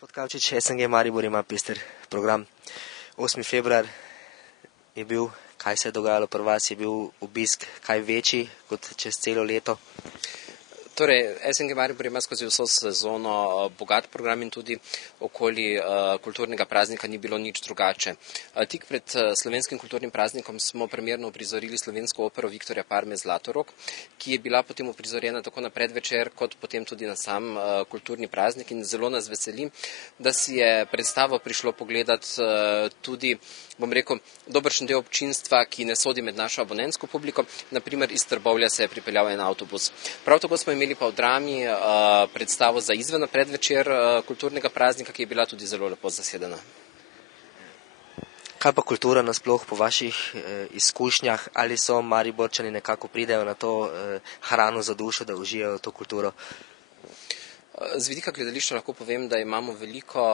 Gospod Kavčič, SNG Maribor ima pester program. 8. februar je bil, kaj se je dogajalo pri vas, je bil obisk kaj večji kot čez celo leto? Torej, SNG Maribor ima skozi vso sezono bogat program in tudi okoli kulturnega praznika ni bilo nič drugače. Tik pred slovenskim kulturnim praznikom smo premierno uprizorili slovensko opero Viktorja Parme Zlatorog, ki je bila potem uprizorjena tako na predvečer, kot potem tudi na sam kulturni praznik in zelo nas veseli, da si je predstavo prišlo pogledati tudi, bom rekel, dobršen del občinstva, ki ne sodi med našo abonentsko publiko, naprimer iz Trbovlja se je pripeljal en avtobus. Prav tako smo imeli pa v Drami predstavo za izven predvečer kulturnega praznika, ki je bila tudi zelo lepo zasedena. Kaj pa kultura nasploh po vaših izkušnjah? Ali so Mariborčani nekako pridejo na to hrano za dušo, da užijajo to kulturo? Z vidika gledališča lahko povem, da imamo veliko,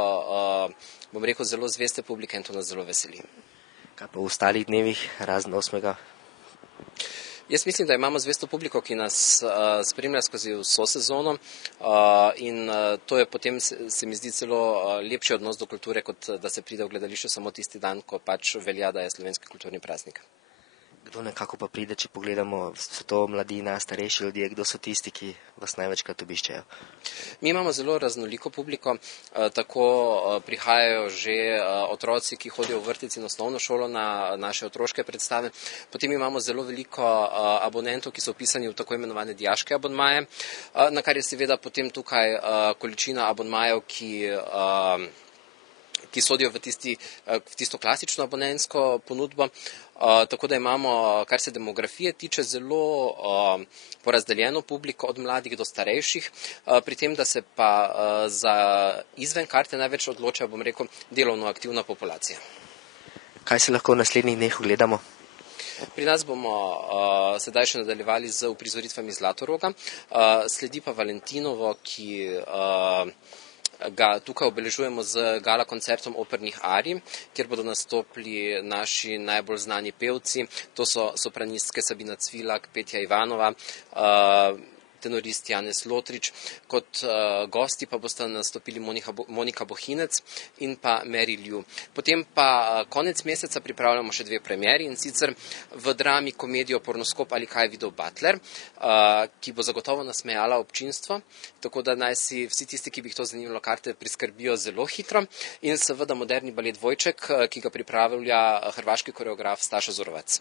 bom rekel, zelo zveste publike in to nas zelo veseli. Kaj pa v ostalih dnevih, razen 8. Jaz mislim, da imamo zvesto publiko, ki nas spremlja skozi vso sezono in to je potem, se mi zdi, celo lepši odnos do kulture, kot da se pride v gledališče samo tisti dan, ko pač velja, da je slovenski kulturni praznik. Kdo nekako pa pride, če pogledamo, so to mladina, starejši ljudje, kdo so tisti, ki vas največkrat obiščejo? Mi imamo zelo raznoliko publiko, tako prihajajo že otroci, ki hodijo v vrtec in osnovno šolo na naše otroške predstave. Potem imamo zelo veliko abonentov, ki so vpisani v tako imenovane dijaške abonmaje, na kar je seveda potem tukaj količina abonmajev, ki sodijo v tisto klasično abonentsko ponudbo. Tako da imamo, kar se demografije tiče, zelo porazdeljeno publiko od mladih do starejših, pri tem, da se pa za izven karte največ odloča, bom rekel, delovno aktivna populacija. Kaj se lahko v naslednjih dneh ogledamo? Pri nas bomo sedaj še nadaljevali z uprizoritvami Zlatoroga, sledi pa Valentinovo, ki ga tukaj obeležujemo z gala koncertom opernih arij, kjer bodo nastopili naši najbolj znani pevci, to so sopranistke Sabina Cvilak, Petja Ivanova, tenorist Janez Lotrič, kot gosti pa bosta nastopili Monika Bohinec in pa Mary Liu. Potem pa konec meseca pripravljamo še 2 premieri in sicer v Drami komedijo Pornoskop ali kaj videl Butler, ki bo zagotovo nasmejala občinstvo, tako da naj si vsi tisti, ki bi jih to zanimalo, karte priskrbijo zelo hitro, in seveda moderni balet Dvojček, ki ga pripravlja hrvaški koreograf Staša Zorovac.